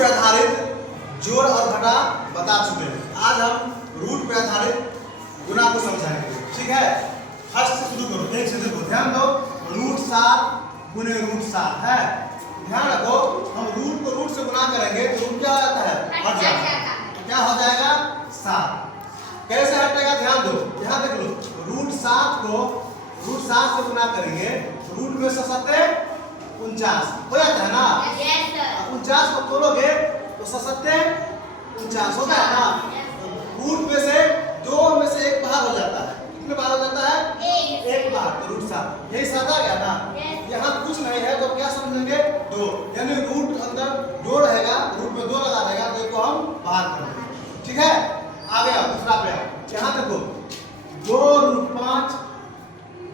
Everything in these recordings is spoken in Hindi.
पे आधारित जोड़ और घटा बता चुके हैं। आज हम रूट पे आधारित गुना को समझाएंगे। ठीक है, फर्स्ट से शुरू करो। एक से देखो, ध्यान दो। √7 गुने √7 है। ध्यान रखो, हम रूट को रूट से गुना करेंगे तो रूट क्या हो जाता है? हट जाएगा। क्या हो जाएगा? 7। कैसे हटेगा? ध्यान दो, यहाँ देख लो। √7 को √7 से गुना करेंगे, रूट में 7 49 हो जाता है ना। 49 को तोड़ोगे तो 7 49 होता है ना। रूट में से 2 में से 1 बाहर हो जाता है। कितने बाहर हो जाता है? 1 बाहर। तो √7 यही 7 आ गया ना। यहाँ कुछ नहीं है तो क्या समझेंगे? 2, यानी रूट अंदर 2 रहेगा, रूट में 2 लगा देगा तो इसको हम बाहर कर देंगे। ठीक है, आ गया दूसरा पे। यहाँ देखो, 2√5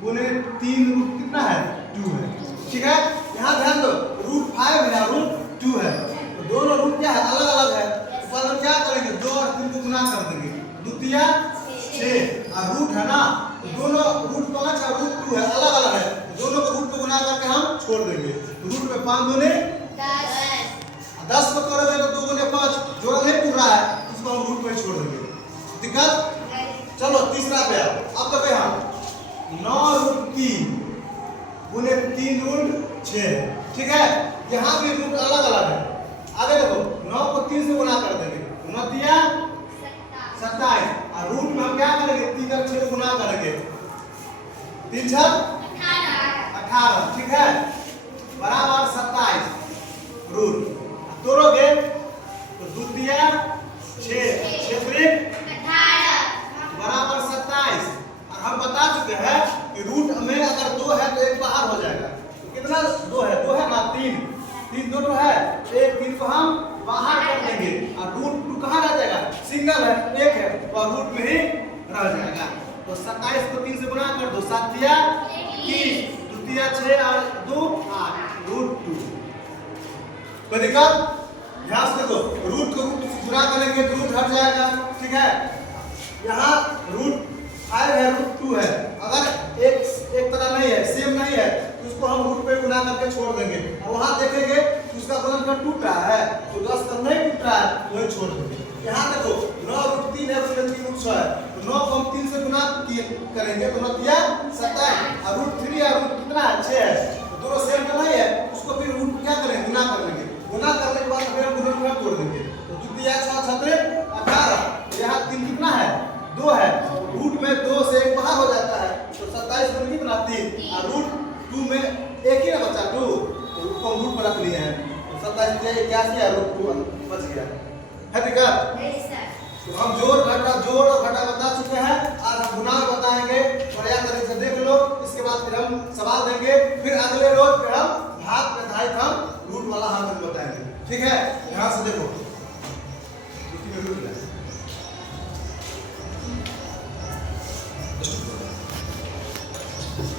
गुने 3 कितना है? 2 है। ठीक है, यहाँ ध्यान दो, √5 है, √2 है, तो दोनों रूट क्या है? अलग अलग है। तो हम क्या करेंगे? 2 और 3 को गुना कर देंगे, 2 तिया 6 और रूट है ना, तो दोनों √5 और √2 है, अलग अलग है, तो दोनों को रूट को गुना करके हम छोड़ देंगे। तो रूट में 5 दूने 10 को तोड़ोगे तो 2 गुने 5 जोड़ा नहीं पूरा है, उसको हम रूट में छोड़ देंगे। दिक्कत? चलो तीसरा पे आओ। अब देखो यहाँ 9√3 गुने 3√6। ठीक है, यहाँ भी रूट अलग अलग है। आगे देखो, 9 को 3 से गुना कर देंगे, 9 तिया 27 और रूट में हम क्या करेंगे? 3 और 6 गुना करेंगे, 3 6 18। ठीक है, बराबर 27 रूट तोड़ोगे तो 2 तिया 6 6 बराबर 27। और हम बता चुके हैं कि रूट में अगर 2 है तो 1 बाहर हो जाएगा। तो कितना 2 है? 2 है ना, 3 दोनों है, 1 3 को हम बाहर कर देंगे और √2 कहाँ रह जाएगा? सिंगल है, 1 है, और रूट में ही रह जाएगा। तो 27 को 3 से गुना कर दो, 7 तिया 21, 2 तिया 6 और 2 8 √2। कोई दिक्कत? ध्यान से देखो, रूट को रूट से गुना करेंगे तो रूट हट जाएगा। ठीक है, यहाँ √5 है, √2 है, अगर एक तरह नहीं है, सेम नहीं है, तो उसको हम रूट पे गुना करके छोड़ देंगे। और वहाँ देखेंगे कि उसका गुणनफल टूट रहा है, तो 10 का नहीं टूट रहा है, वही छोड़ देंगे। यहाँ देखो 9√3 है, 3√6 है, तो 9 को हम 3 से गुना करेंगे तो 9 तिया 27 और √3 है, रूट कितना है? 6 है, तो दोनों सेम तो नहीं है, उसको फिर रूट क्या करेंगे? गुना कर लेंगे। गुना करने के बाद फिर हम गुणनफल तोड़ देंगे, तो 2 तिया 6 6 18। यहाँ 3 कितना है? 2 है, रूट में 2 से 1 बाहर हो जाता है, तो 27 में कितना? 3 और √2 में 1 ही ना बचा, 2, तो उसको हम रूट में रख लिए हैं, तो 27 से 81 है, √2 बच गया है। ठीक है, तो हम जोड़ और घटा बता चुके हैं। आज हम गुना बताएंगे, बढ़िया तरीके से देख लो। इसके बाद फिर हम सवाल देंगे, फिर अगले रोज फिर हम भाग पे आधारित हम रूट वाला हाथ बताएंगे। ठीक है।